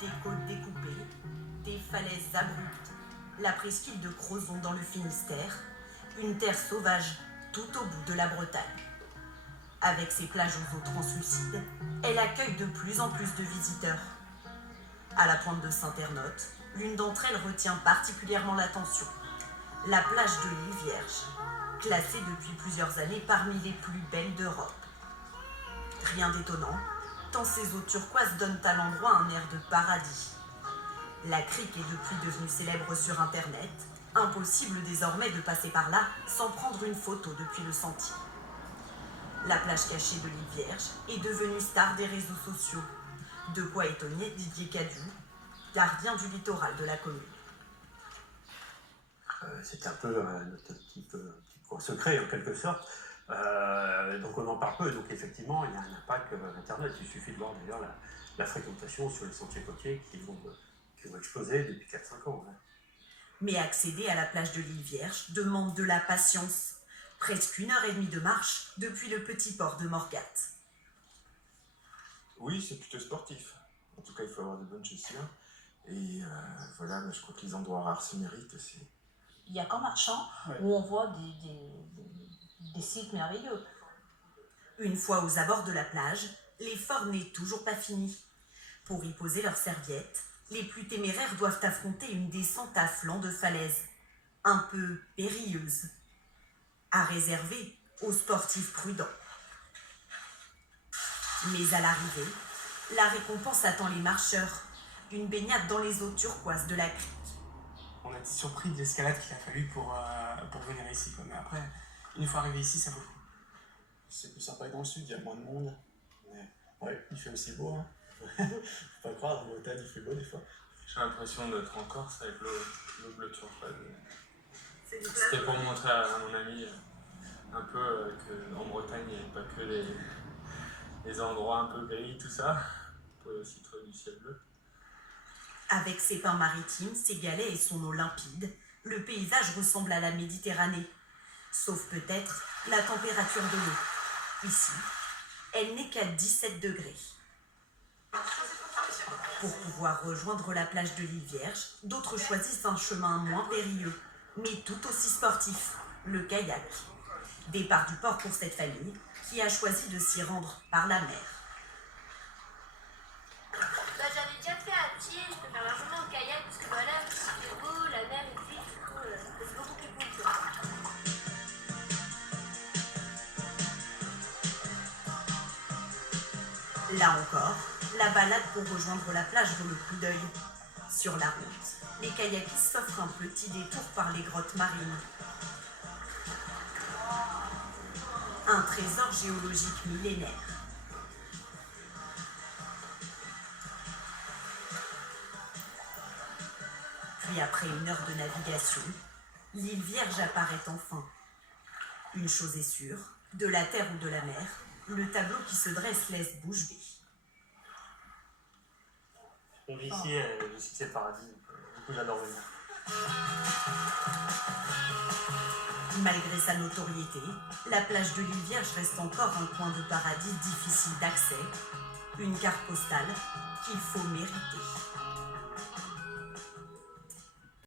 Des côtes découpées, des falaises abruptes, la presqu'île de Crozon dans le Finistère, une terre sauvage tout au bout de la Bretagne. Avec ses plages aux eaux translucides, elle accueille de plus en plus de visiteurs. À la pointe de Saint-Ernotte, l'une d'entre elles retient particulièrement l'attention. La plage de l'Île Vierge, classée depuis plusieurs années parmi les plus belles d'Europe. Rien d'étonnant, tant ces eaux turquoises donnent à l'endroit un air de paradis. La crique est depuis devenue célèbre sur Internet. Impossible désormais de passer par là sans prendre une photo depuis le sentier. La plage cachée de l'Île Vierge est devenue star des réseaux sociaux. De quoi étonner Didier Cadieu, gardien du littoral de la commune. C'est un peu notre petit coin secret en quelque sorte. Donc on en parle peu, donc effectivement il y a un impact Internet. Il suffit de voir d'ailleurs la fréquentation sur les sentiers côtiers qui vont exploser depuis 4-5 ans. Hein. Mais accéder à la plage de l'Île Vierge demande de la patience. Presque 1h30 de marche depuis le petit port de Morgat. Oui, c'est plutôt sportif. En tout cas, il faut avoir de bonnes chaussures. Et voilà, mais je crois que les endroits rares se méritent aussi. Il y a qu'en marchant où on voit des sites merveilleux. Une fois aux abords de la plage, l'effort n'est toujours pas fini. Pour y poser leurs serviettes, les plus téméraires doivent affronter une descente à flanc de falaise, un peu périlleuse, à réserver aux sportifs prudents. Mais à l'arrivée, la récompense attend les marcheurs, une baignade dans les eaux turquoises de la crique. On a été surpris de l'escalade qu'il a fallu pour venir ici. Mais après, une fois arrivé ici, ça vaut le coup. C'est plus sympa que dans le sud, il y a moins de monde. Mais ouais, il fait aussi beau. Hein. Faut pas croire, en Bretagne, il fait beau des fois. J'ai l'impression d'être en Corse avec l'eau bleue turquoise. C'était pour montrer à mon ami un peu qu'en Bretagne, il n'y avait pas que les endroits un peu gris, tout ça. On pouvait aussi trouver du ciel bleu. Avec ses pins maritimes, ses galets et son eau limpide, le paysage ressemble à la Méditerranée. Sauf peut-être la température de l'eau. Ici, elle n'est qu'à 17 degrés. Pour pouvoir rejoindre la plage de l'Île Vierge, d'autres choisissent un chemin moins périlleux, mais tout aussi sportif, le kayak. Départ du port pour cette famille qui a choisi de s'y rendre par la mer. J'avais déjà fait à pied, je peux faire largement au kayak parce que voilà, il fait beau, la mer est vite, du coup, c'est beaucoup plus cool. Là encore, la balade pour rejoindre la plage vaut le coup d'œil. Sur la route, les kayakistes s'offrent un petit détour par les grottes marines. Un trésor géologique millénaire. Puis après 1 heure de navigation, l'île Vierge apparaît enfin. Une chose est sûre, de la terre ou de la mer, le tableau qui se dresse laisse bouche bée. Et ici, je sais que c'est le paradis, du coup j'adore venir. Malgré sa notoriété, la plage de l'île Vierge reste encore un coin de paradis difficile d'accès, une carte postale qu'il faut mériter.